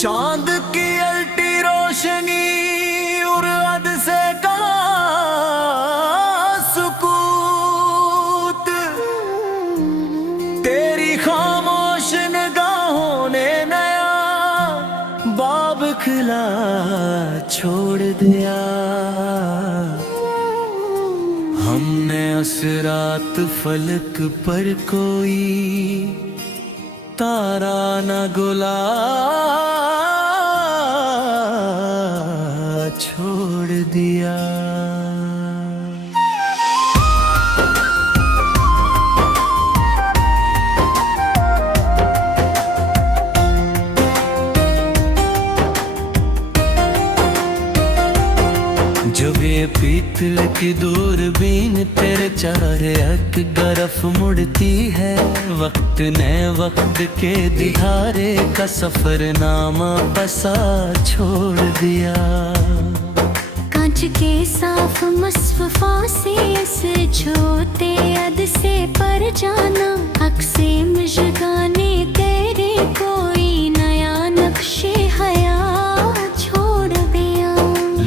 चांद की अल्टी रोशनी और हद से कला सुकूत, तेरी खामोश निगाहों ने नया बाब खिला छोड़ दिया। हमने असरात फलक पर कोई तारा न गुला छोड़ दिया। जब ये पीतल की दूरबीन तेरे चारे हक तरफ मुड़ती है, वक्त ने वक्त के दिहारे का सफरनामा बसा छोड़ दिया। कांच के साफ मसफ़ा से इस छोटे अद से पर जाना, हक से मुझगाने तेरे कोई नया नक्शे हया छोड़ दिया।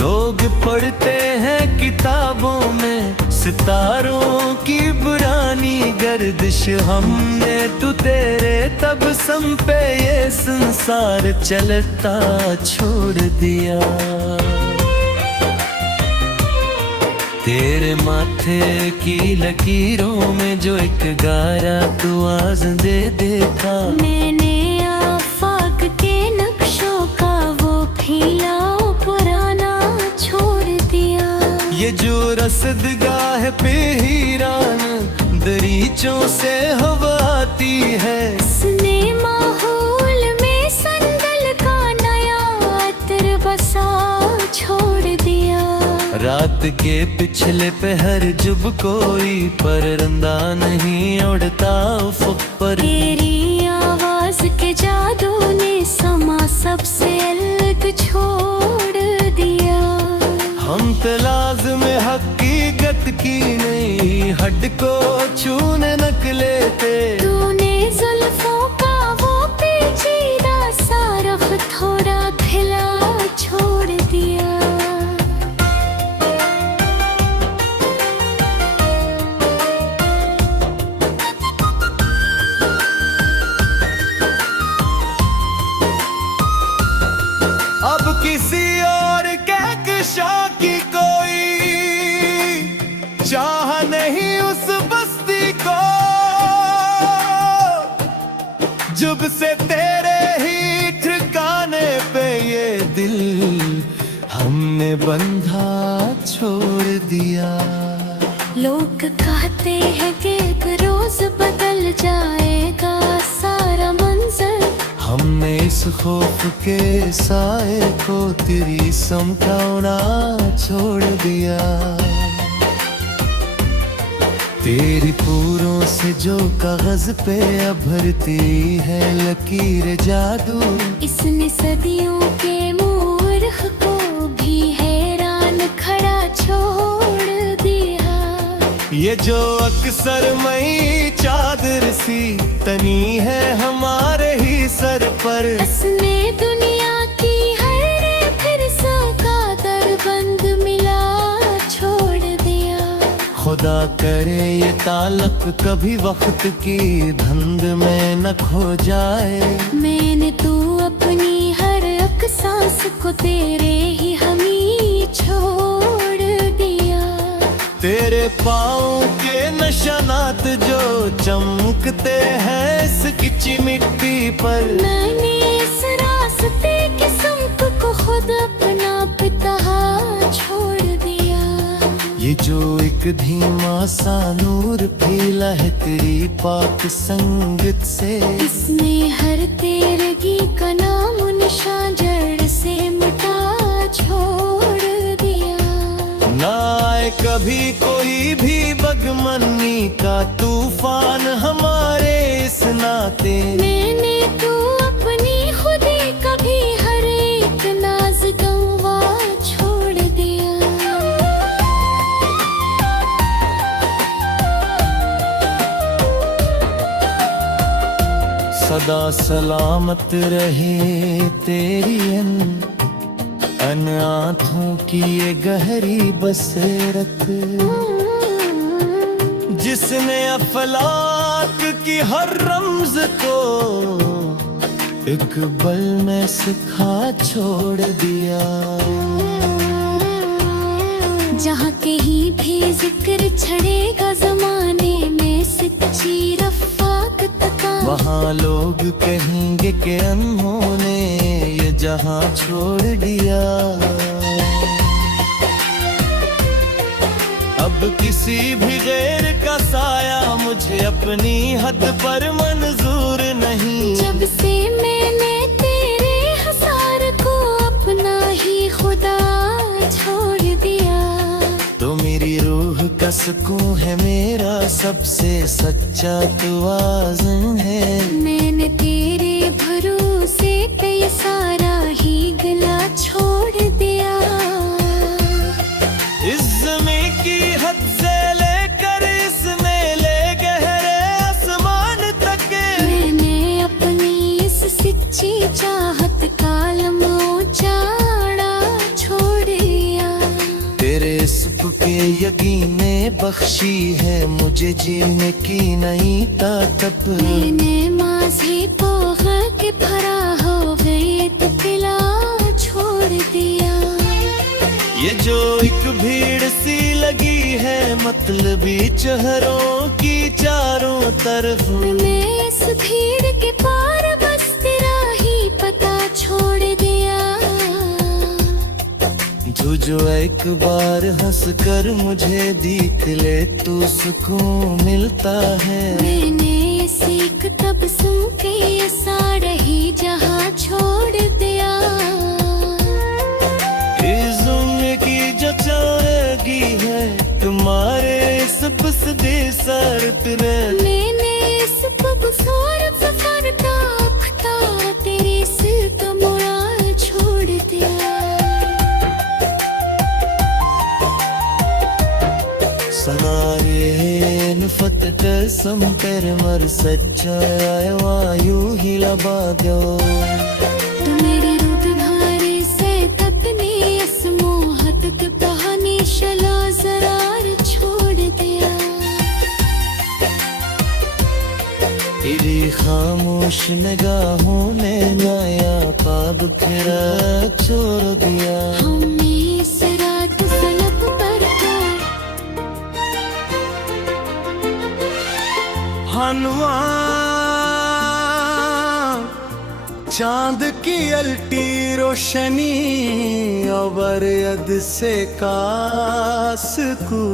लोग पढ़ते हैं किताबों में सितारों की पुरानी गर्दिश, हमने तो तेरे तब सम पे ये संसार चलता छोड़ दिया। तेरे माथे की लकीरों में जो एक गारा तू आज दे देखा, मैंने आफाक के नक्शों का वो फैलाव पुराना छोड़ दिया। ये जो रसदगाह पे हीरान दरीचों से हवा आती है, इसने माहौल में संदल का नया अतर बसा छोड़ दिया। रात के पिछले पहर जब कोई परंदा नहीं उड़ता उफ़क़ पर, तेरी आवाज के जादू ने समा सबसे अलग छोड़ दिया। हम तलाज में हकीकत की नहीं हड को छूने नकले थे, तूने जुल्फों का वो पेचीदा सा रुख थोड़ा खिला छोड़ दिया। अब किसी और कहकशा की कोई चाह नहीं उस बस्ती को, जब से तेरे ही ठिकाने पे ये दिल हमने बंधा छोड़ दिया। लोग कहते हैं कि एक रोज बदल जाएगा सारा मंजर, हमने इस खौफ के साए को तेरी समझाना छोड़ दिया। तेरी पूरों से जो कागज पे भरती है लकीर जादू, इसने सदियों के मूर्ख को भी हैरान खड़ा छोड़ दिया। ये जो अक्सर मई चादर सी तनी है हमारे ही सर पर, इसने दुनिया की हर फिर का दरबंद मिला छोड़ दिया। खुदा करे ये ताल्लुक कभी वक्त की धंध में न खो जाए। मैंने तू अपनी हर एक सांस को तेरे ही हमी छोड़ दिया। तेरे पाँव के निशानात जो चमकते हैं इस कच्ची मिट्टी पर, मैंने इस रास्ते के संग को खुद अपना पिता छोड़ दिया। ये जो एक धीमा सा नूर फैला है तेरी पाक संगत से, इसने हर तेरगी का नाम निशान जड़ से मिटा छोड़ दिया। ना आए कभी कोई भी बगमनी का तूफान हमारे इस नाते, मैंने तू अपनी खुदी कभी हर एक नाज गंवा छोड़ दिया। सदा सलामत रहे तेरी अन आँखों की ये गहरी बसरत, जिसने अफलाक की हर रमज को एक बल में सिखा छोड़ दिया। जहाँ कहीं भी जिक्र छड़ेगा जमाने में सच्ची रफ़ाक तका, वहाँ लोग कहेंगे कि उन्होंने ये जहाँ छोड़ दिया। अब किसी भी गैर का साया मुझे अपनी हद पर मंजूर नहीं। जब से मैंने तेरे हसार को अपना ही खुदा छोड़ दिया, तो मेरी रूह का सुकून है, मेरा सबसे सच्चा तवाज़ुन है। मैंने तेरे भरोसे पे ये सारा ही गला छोड़ दिया। इस ज़मीं की हद से लेकर इस मेले गहरे आसमान तक, मैंने अपनी इस सच्ची चाहत का लम्हा चाड़ा छोड़ दिया। तेरे सुख के यकीन ने बख्शी है मुझे जीने की नई ताकत। मैंने माज़ी को के भरा हो गए तो पिला छोड़ दिया। ये जो एक भीड़ सी लगी है मतलबी चेहरों की चारों तरफ, मैं इस भीड़ के पार बस तेरा ही पता छोड़ दिया। जो एक बार हंस कर मुझे देख ले तो सुकून मिलता है। मैंने ये सीख तब सुन के ये सारा ही जहाँ छोड़ दिया। इस उम्र की जो चाहेगी है तुम्हारे इस बसदे सरत में, मैंने इस खूबसूरत सफर का अख्ता तेरे सिर का मुड़ा छोड़ दिया। सनारे नफत कसम पर मर सच्चा वायु ही लबा दो। तो मेरी रूप भारी से ततने इस मोहत के बहाने शला जरार छोड़ दिया। तेरी खामोश निगाहों ने नया पाब फिरा छोड़ दिया। हमने इस रात सलब पर हनुआ चांद की अलटी रोशनी और यद से कासकू,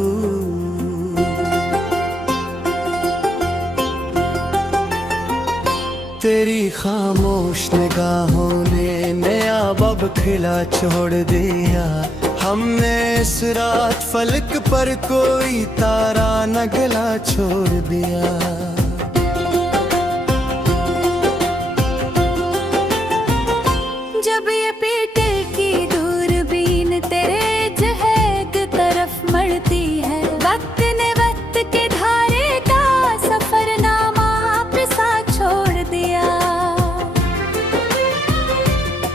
तेरी खामोश निगाहों ने नया बब खिला छोड़ दिया। हमने इस रात फलक पर कोई तारा न गला छोड़ दिया। जब ये पीटे की दूरबीन तेरे जहग तरफ मरती है, वक्त ने वक्त के धारे का सफरनामा पिसा छोड़ दिया।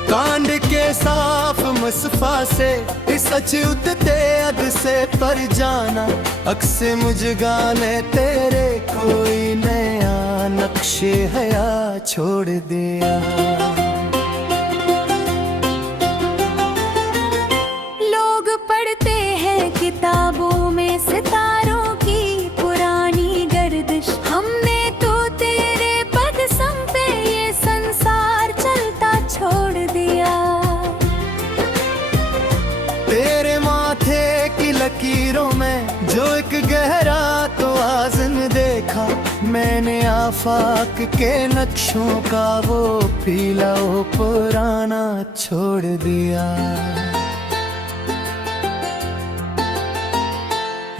कांड के साफ मुसफा से सच उतते अद से पर जाना, अक्से मुझगाने तेरे कोई नया नक्शे हया छोड़ दिया। लोग पढ़ते हैं किताबों में सितारों की पुरानी गर्दिश, हमने तो तेरे पदसम पे ये संसार चलता छोड़ दिया। तेरे माथे की लकीरों में जो एक गहरा तो आज़न देखा, मैंने आफाक के नक्शों का वो पीला वो पुराना छोड़ दिया।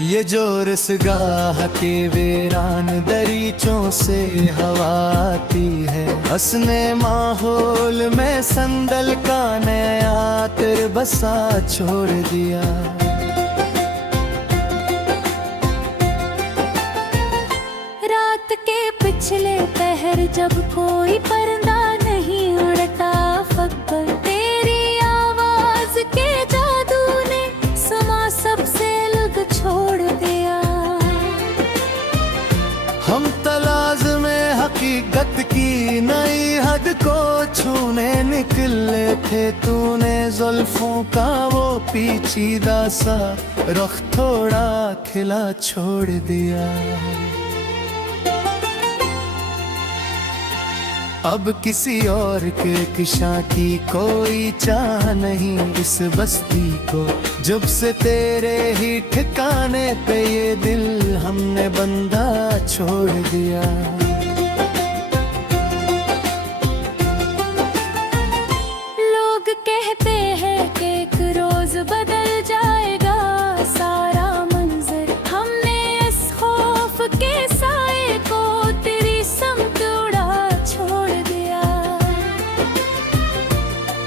ये जो रसगाह के वीरान दरीचों से हवा आती है, हंसने माहौल में संदल का नया तिर बसा छोड़ दिया। रात के पिछले पहर जब कोई को छूने निकले थे तूने जुल्फों का वो पीछीदा सा रुख थोड़ा खिला छोड़ दिया। अब किसी और के किशा की कोई चाह नहीं इस बस्ती को, जब से तेरे ही ठिकाने पे ये दिल हमने बंधा छोड़ दिया। लोग कहते हैं कि एक रोज बदल जाएगा सारा मंजर, हमने इस खौफ के साए को तेरी समत उड़ा छोड़ दिया।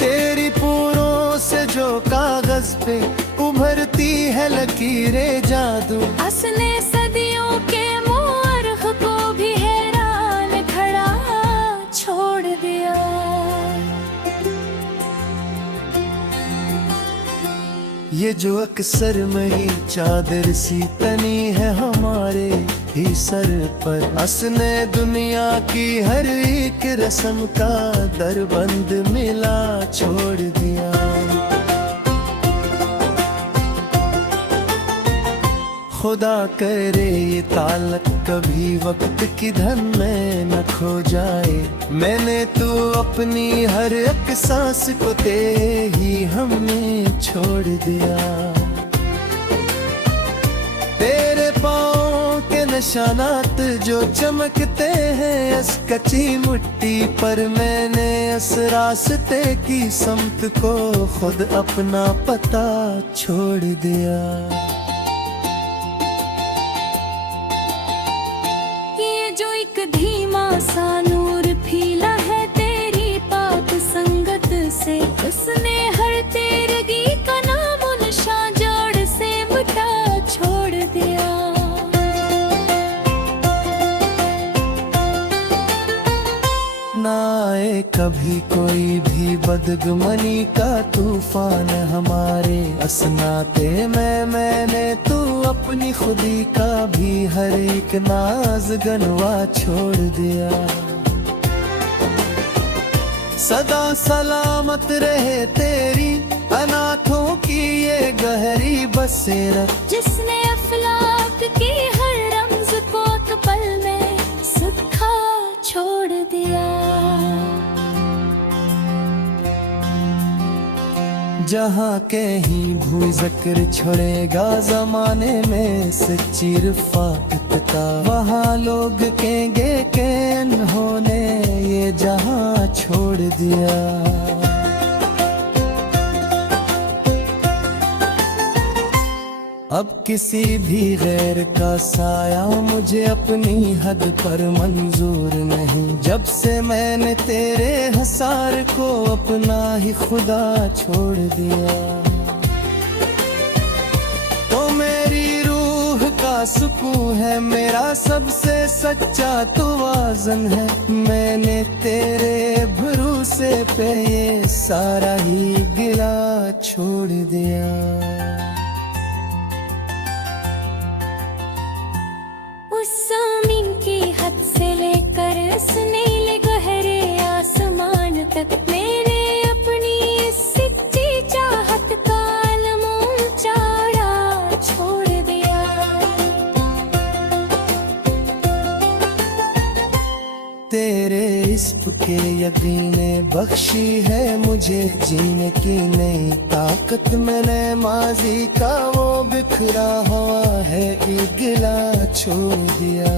तेरी पूरों से जो कागज पे उभरती है लकीरें जादू, हंसने सदियों के मुअर्ख को भी हैरान खड़ा छोड़ दिया। ये जो अक्सर मही चादर सी तनी है हमारे ही सर पर, हंसने दुनिया की हर एक रस्म का दरबंद मिला छोड़ दिया। खुदा करे ये ताल्लुक कभी वक्त की धन में न खो जाए, मैंने तू अपनी हर एक सांस को तेरे ही हमने छोड़ दिया। तेरे पाँव के निशानात जो चमकते हैं इस कच्ची मिट्टी पर, मैंने इस रास्ते की समत को खुद अपना पता छोड़ दिया। धीमा सा नूर फीला है तेरी पाक संगत से, उसने हर तेरगी का नाम निशान जड़ से मिटा छोड़ दिया। ना आए कभी कोई भी बदगुमानी का तूफान हमारे असनाते में, मैंने तू अपनी खुदी का भी हर एक नाज गनवा छोड़ दिया। सदा सलामत रहे तेरी अनाथों की ये गहरी बसेरा, जिसने अफलाक की हर रमज को एक पल में सुखा छोड़ दिया। जहाँ कहीं भू जिक्र छोड़ेगा जमाने में सच्ची रफ़ाकत का, वहाँ लोग कहेंगे कि इन्होंने ये जहाँ छोड़ दिया। अब किसी भी गैर का साया मुझे अपनी हद पर मंजूर नहीं, जब से मैंने तेरे हसार को अपना ही खुदा छोड़ दिया। तो मेरी रूह का सुकून है, मेरा सबसे सच्चा तवाज़ुन है, मैंने तेरे भरोसे पे ये सारा ही गिला छोड़ दिया। उस ज़मीन की हद से लेकर इस नीले गहरे आसमान तक, मैंने अपनी इस सच्ची चाहत का आलम ऊंचा छोड़ दिया। तेरे इश्क के यकीन ने बख्शी है मुझे जीने की नई ताकत, मैंने माजी का वो बिखरा हुआ है एक गिला छोड़ दिया।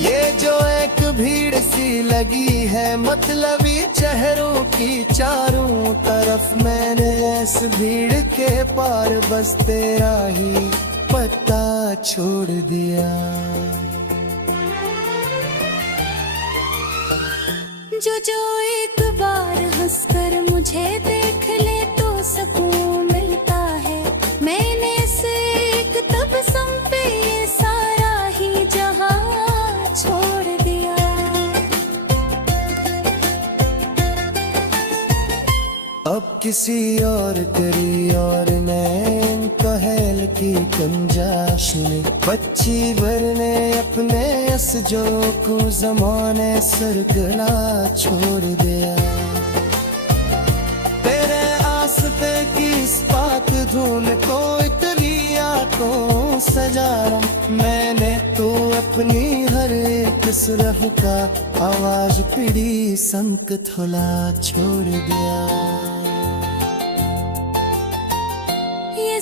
ये जो एक भीड़ सी लगी है मतलबी चेहरों की चारों तरफ, मैंने इस भीड़ के पार बस तेरा ही पता छोड़ दिया। जो एक बार हंसकर मुझे देख ले तो सुकून मिलता है, मैंने से एक तबस्सुम पे ये सारा ही जहां छोड़ दिया। अब किसी और तेरी और नैन पहल की गुंजाश में बच्ची भरने अपने असजो को जमाने सरगला छोड़ दिया तेरे आस्ते की इस्पात धुन को इतरिया को सजा मैंने तो अपनी हर एक सुरह का आवाज पीड़ी संक थोला छोड़ दिया ये